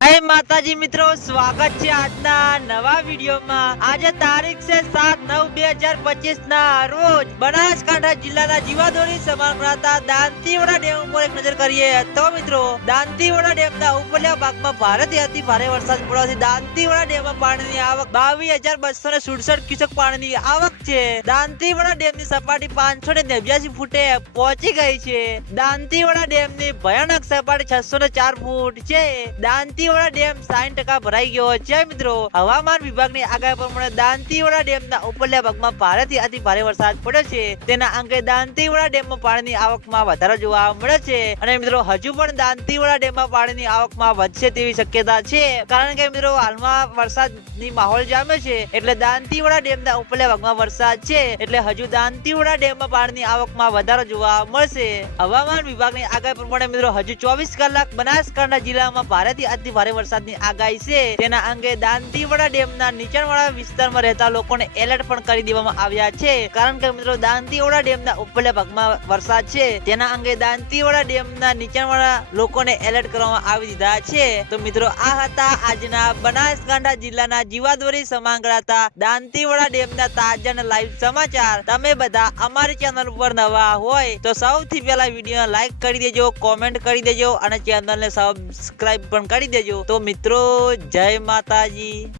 જય માતાજી મિત્રો, સ્વાગત છે આજના નવા વિડીયોમાં। આજે તારીખ છે 7/9/2025 ના રોજ બનાસકાંઠા જિલ્લાના જીવાદોરી સમાન દાંતીવાડા ડેમ ઉપર એક નજર કરીએ તો મિત્રો દાંતીવાડા ડેમના ઉપરલા ભાગમાં ભારેથી અતિ ભારે વરસાદ પડવાથી દાંતીવાડા ડેમમાં પાણીની આવક 22,267 ક્યુસેક પાણીની આવક છે। દાંતીવાડા ડેમની સપાટી 589 ફૂટે પહોંચી ગઈ છે। દાંતીવાડા ડેમની ભયાનક સપાટી 604 ફૂટ છે। દાંતીવાડા ડેમ 60% ભરાઈ ગયો છે મિત્રો। હવામાન વિભાગની આગાહી પ્રમાણે દાંતીવાડા ડેમના ઉપરલા ભાગમાં ભારેથી અતિ ભારે વરસાદ પડ્યો છે। તેના અંગે દાંતીવાડા ડેમમાં પાણીની આવકમાં વધારો જોવા મળે છે અને મિત્રો હજુ પણ દાંતીવાડા ડેમમાં પાણીની આવકમાં વધશે તેવી શક્યતા છે, કારણ કે મિત્રો હાલમાં વરસાદની માહોલ જામ્યો છે એટલે દાંતીવાડા ડેમના ઉપરલા ભાગમાં વરસાદ છે એટલે હજુ દાંતીવાડા ડેમમાં પાણીની આવકમાં વધારો જોવા મળશે। હવામાન વિભાગની આગાહી પ્રમાણે મિત્રો હજુ 24 કલાક બનાસકાંઠા જિલ્લામાં ભારેથી અતિ ભારે વરસાદની આગાહી છે। તેના અંગે દાંતીવાડા ડેમના નીચાણવાળા વિસ્તારમાં રહેતા લોકોને એલર્ટ પણ કરી દેવામાં આવ્યા છે, કારણ કે મિત્રો દાંતીવાડા ડેમના ઉપરલા ભાગમાં વરસાદ છે તેના અંગે દાંતીવાડા ડેમના નીચાણવાળા લોકોને એલર્ટ કરવામાં આવી દીધા છે। તો મિત્રો આ હતા આજના બનાસકાંઠા જિલ્લાના જીવાદોરી સમાન કરાતા દાંતીવાડા ડેમના તાજા અને લાઈવ સમાચાર। તમે બધા અમારી ચેનલ ઉપર નવા હોય તો સૌથી પહેલા વિડીયો લાઈક કરી દેજો, કોમેન્ટ કરી દેજો અને ચેનલને સબસ્ક્રાઇબ પણ કરી દેજો। તો મિત્રો જય માતાજી।